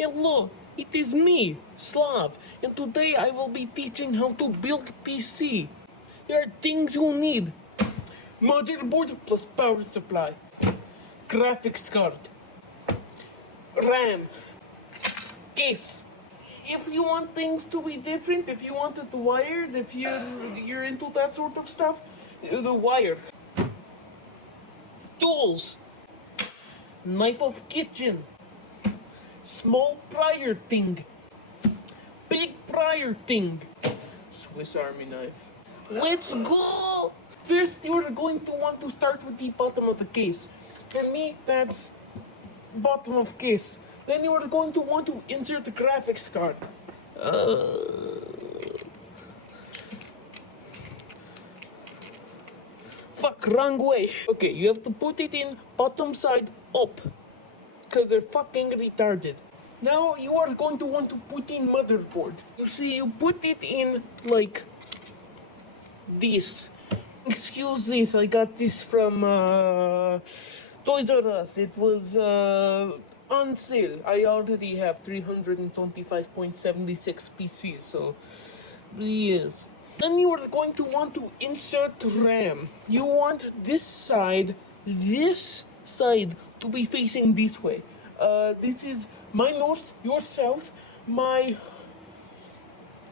Hello, it is me, Slav, and today I will be teaching how to build PC. There are things you need. Motherboard plus power supply. Graphics card. RAM. Case. If you want things to be different, if you want it wired, if you're into that sort of stuff, the wire. Tools. Knife of kitchen. Small prior thing. Big prior thing. Swiss Army knife. Let's go! First, you're going to want to start with the bottom of the case. For me, that's bottom of case. Then you are going to want to insert the graphics card. Fuck, wrong way. Okay, you have to put it in bottom side up. Because they're fucking retarded. Now you are going to want to put in motherboard. You see, you put it in like this. Excuse this, I got this from Toys R Us. It was on sale. I already have 325.76 PCs, so yes. Then you are going to want to insert RAM. You want this side to be facing this way. This is my north, your south, my...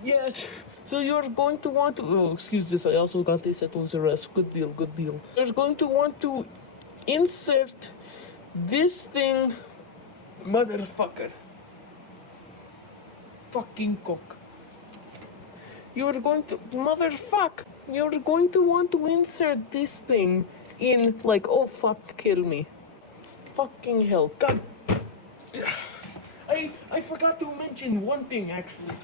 Yes. So you're going to want to... Oh, excuse this, I also got this at Toys R Us. Good deal, good deal. You're going to want to insert this thing... Motherfucker. Fucking cook. You're going to... Motherfuck! You're going to want to insert this thing in, like, oh fuck, kill me. Fucking hell. God. I forgot to mention one thing, actually.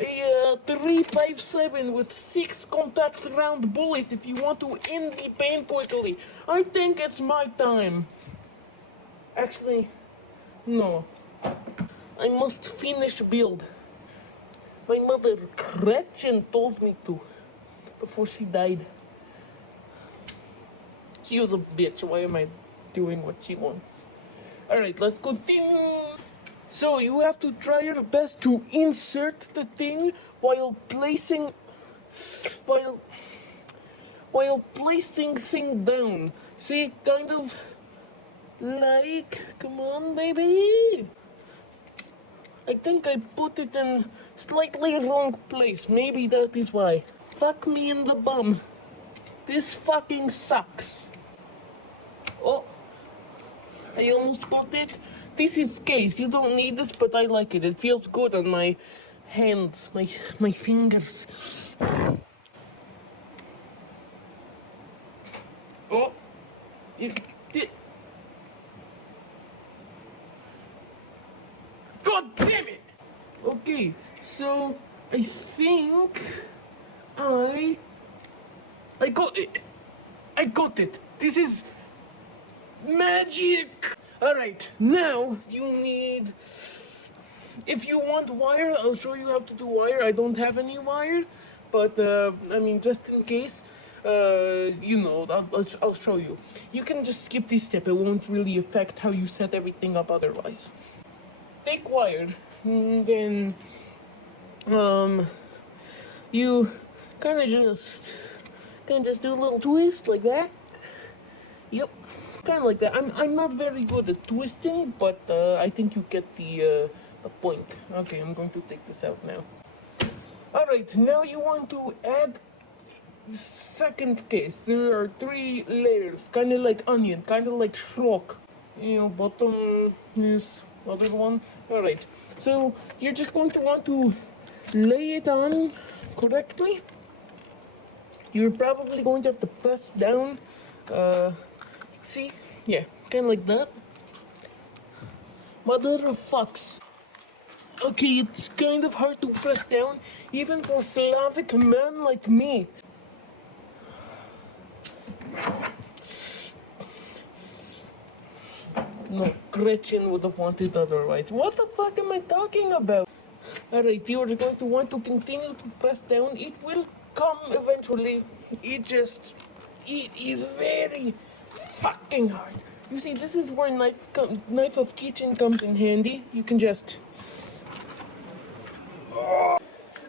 A 357 with 6 contact round bullets if you want to end the pain quickly. I think it's my time. Actually, no. I must finish build. My mother Gretchen told me to before she died. She was a bitch. Why am I doing what she wants? Alright, let's continue. So you have to try your best to insert the thing while placing thing down. See, kind of like, come on baby. I think I put it in slightly wrong place. Maybe that is why. Fuck me in the bum. This fucking sucks. Oh, I almost got it. This is case. You don't need this, but I like it. It feels good on my hands, my fingers. Oh, it did. God damn it! Okay, so I think I got it. I got it. This is magic. All right, now you need, if you want wire, I'll show you how to do wire. I don't have any wire, but I mean, just in case, you know, I'll show you. You can just skip this step. It won't really affect how you set everything up otherwise. Take wire, and then you kind of just do a little twist like that. Yep. Kind of like that. I'm not very good at twisting, but I think you get the point. Okay, I'm going to take this out now. All right, now you want to add second case. There are 3 layers, kind of like onion, kind of like shrok. You know, bottom is other one. All right, so you're just going to want to lay it on correctly. You're probably going to have to press down. See? Yeah, kind of like that. Motherfucks. Okay, it's kind of hard to press down, even for Slavic men like me. No, Gretchen would have wanted otherwise. What the fuck am I talking about? Alright, you are going to want to continue to press down. It will come eventually. It is very fucking hard. You see, this is where knife of kitchen comes in handy. You can just...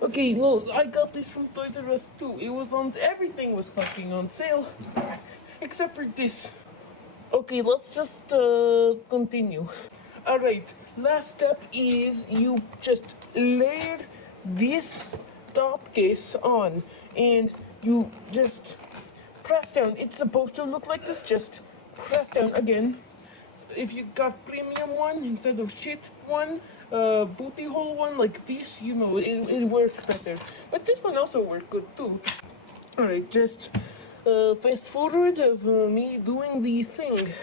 Okay, well, I got this from Toys R Us too. It was on... Everything was fucking on sale. Except for this. Okay, let's just continue. Alright, last step is you just layer this top case on and you just press down. It's supposed to look like this, just press down again. If you got premium one instead of shit one, booty hole one like this, you know, it worked better. But this one also worked good too. Alright, just fast forward of me doing the thing.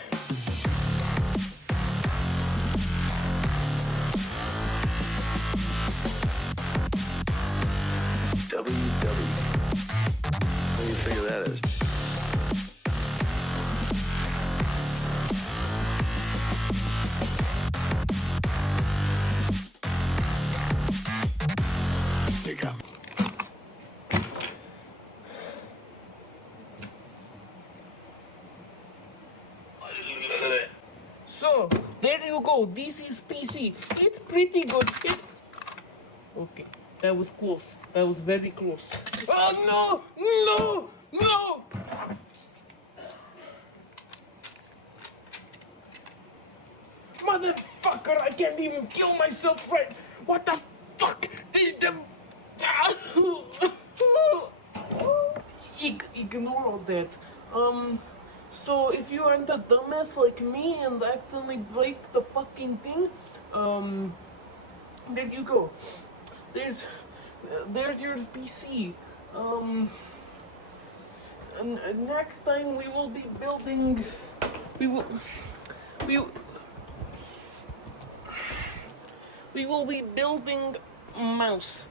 WW. What do you figure that is? Here you go. So, there you go. This is PC. It's pretty good. Okay, that was close. That was very close. Oh, no! No! No! Motherfucker, I can't even kill myself right. What the fuck? Ignore all that. So if you aren't a dumbass like me and accidentally break the fucking thing, there you go. There's your PC. Next time we will be building. We will be building mouse.